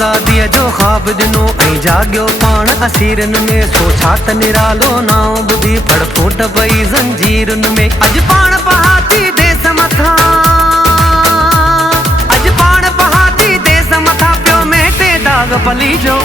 आज़ादीअ जो ख़्वाब ॾिनो ऐं जाॻियो पाण असीरनि में। सोचा त निरालो नाव ॿुधी फड़ फूट पई ज़ंजीरुनि में। अॼु पाण पहाती देस मथां, अॼु पाण पहाती देस मथां पियो मेटे दाग़ पली जो।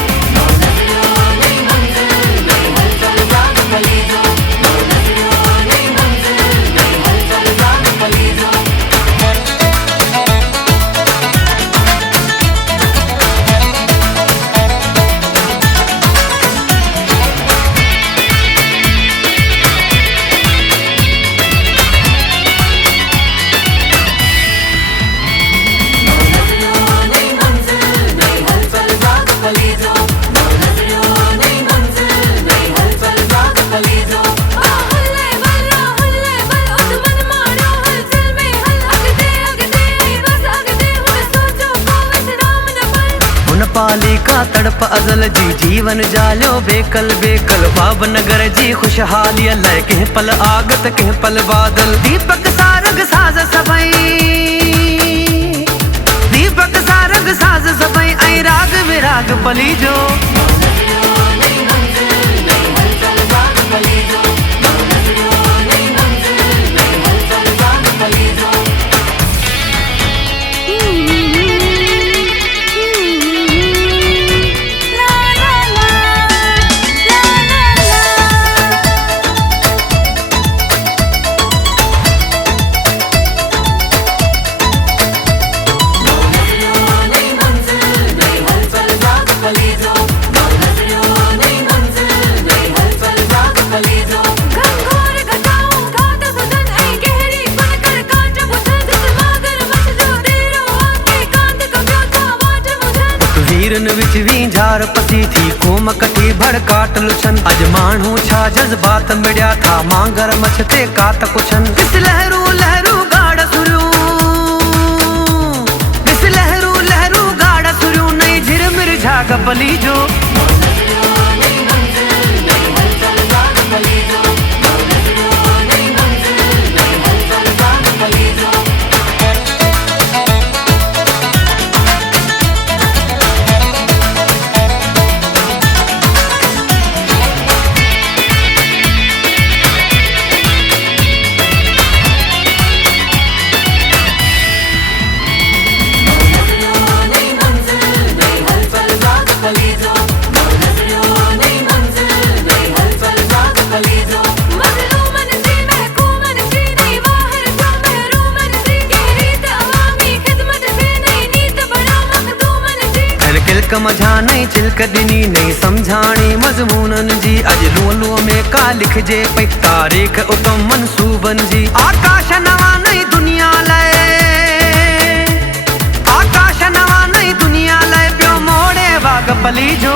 पाली का तड़प अज़ल जी जीवन जालियो बेकल बेकल। भावनगर जी खुशहाली लय कंहिं पल आगत कंहिं पल बादल। दीपक सारग साज़ सभई, दीपक सारग साज़ सभई ऐं राग विराग पली जो। वीरन विच वींझार पसी थी कोम कठी भड़काट लुछन। अज माण्हू छा जज़्बात मिड़िया था मांगर मछ ते कात कुछन। ॾिस लहरू लहरू गाढ़ सुरियूं, ॾिस लहरू लहरू गाढ़ सुरियूं नई झिरमिर झाग पली जो। मझा नहीं चिल्क ॾिनी नहीं समझाणी मज़मूनन जी। अॼु लूअ लूअ में का लिखजे पई तारीख़ उतम मनसूबन जी। आकाश नवा नई दुनिया लाइ, आकाश नवा नई दुनिया लाइ पियो मोड़े वाग पली जो।